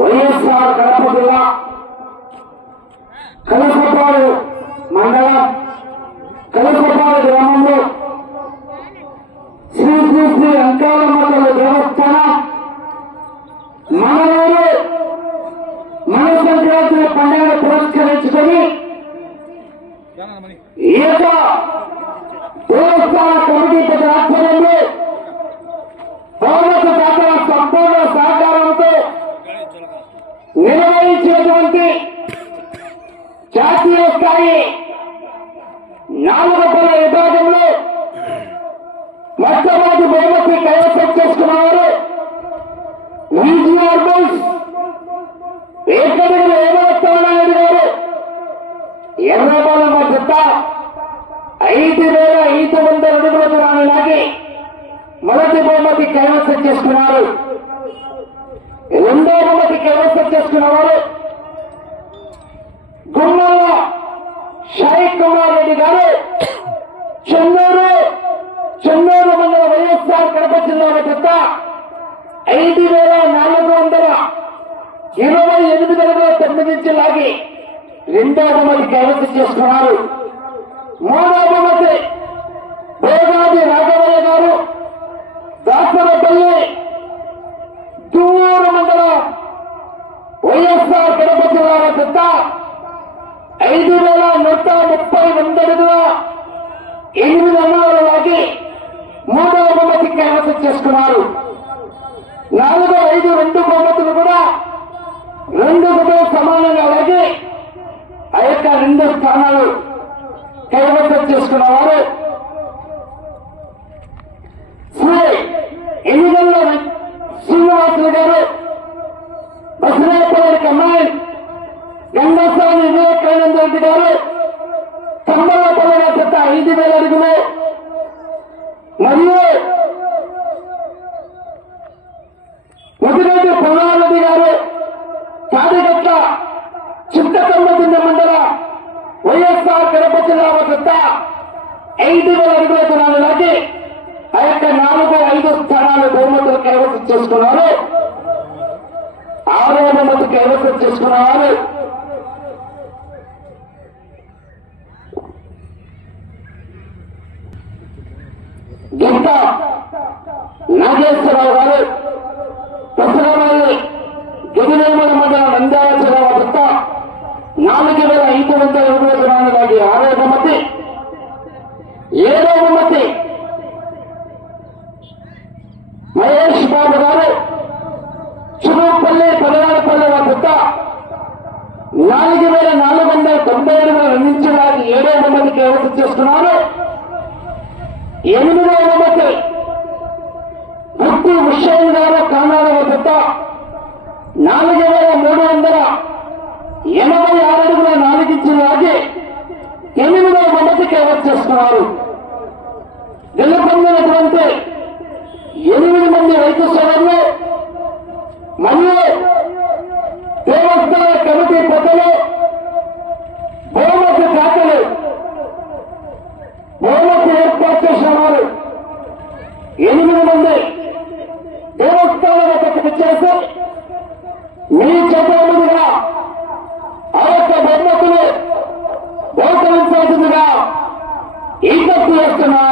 వైఎస్ఆర్ కడప జిల్లా కలసపాడు మండలం కలసపాడు గ్రామంలో శ్రీ శ్రీ శ్రీ అంకాలమ్మ దేవస్థానం మనలో మన సంక్రాంతి పండుగ పురస్కరించుకొని ఈ యొక్క దేవస్థాన కమిటీ పెద్ద ఆధ్వర్యంలో పౌరత శాఖ సంపూర్ణ సహకారంతో నిర్వహించినటువంటి జాతీయ స్థాయి 4 రూపాయల విభాగంలో మొట్టమొదటి బహుమతి కైవసం చేసుకున్నవారు విజిఆర్ బుల్స్ ఏకడుగుల ఏమనాయుడు గారు ఎర్రబాలమ్మ జత 5,500 అడుగుల దూరాన్ని లాగి మొదటి బహుమతి కైవసం చేసుకున్నారు. రెండో బహుమతి కైవసం చేసుకున్న వారు గుమ్మల్ల షైక్ కుమార్ రెడ్డి గారు చెన్నూరు మండల వైఎస్ఆర్ కడప జిల్లా జత 5,428 అడుగుల 9 ఇంచులు లాగి రెండో బహుమతి కైవసం చేసుకున్నారు. మూడో బహుమతి భోగాది రాఘవయ్య గారు దాసరపల్లి దూరు మండలం వైఎస్ఆర్ కడప జిల్లా జత 5,132 అడుగుల 8 అంగుళాలు లాగి మూడవ బహుమతి కైవసం చేసుకున్నారు. 4, 5, 2 బహుమతులు కూడా 2 సమానంగా లాగి ఆ యొక్క 2 స్థానాలు కైవసం చేసుకున్న వారు శ్రీ ఎన్నికల్లో శ్రీనివాసులు గారు బసరాపల్లి కమ్మాయి గంగాస్వామి వివేకానంద రెడ్డి గారు తమ్మలపల్లి జత 5,000 అడుగులు మరియు ముదిరెడ్డి పుల్లారెడ్డి గారు తాడిగట్ల చింతకమ్మదిన్న మండల వైఎస్ఆర్ కడప జిల్లా జత 5,000 అడుగుల దూరాన్ని లాగి ఆ యొక్క 4, 5 స్థానాలు బహుమతులు కైవసం చేసుకున్నారు. 6వ బహుమతి కైవసం చేసుకున్నవారు గింత నాగేశ్వరరావు గారు దసరామల్లి గదినేమల మండలం నంద్యాల జిల్లా జత 4,500 అడుగుల దూరాన్ని లాగి 6వ బహుమతి. 7వ బహుమతి మహేష్ బాబు గారు చురుపల్లి పదనాలపల్లి జత 4,490 అడుగుల 2 ఇంచులు లాగి 7వ బహుమతి కైవసం చేసుకున్నారు. 8వ బహుమతి గుత్తి హుషేన్ గారు కానాల జత 4,386 అడుగుల 4 ఇంచులు లాగి 8వ బహుమతి కైవసం చేసుకున్నారు. గెలుపొందినటువంటి 8 మంది రైతు సోదరులు మరియు దేవస్థాన కమిటీ పెద్దలు బహుమతి దాతలు బహుమతి ఏర్పాటు చేసిన వారు 8 మంది దేవస్థానం ఒకటి చేసి మీ చేతులుగా ఆ యొక్క బహుమతులు బహుకరించాల్సిందిగా విజ్ఞప్తి చేస్తున్నారు.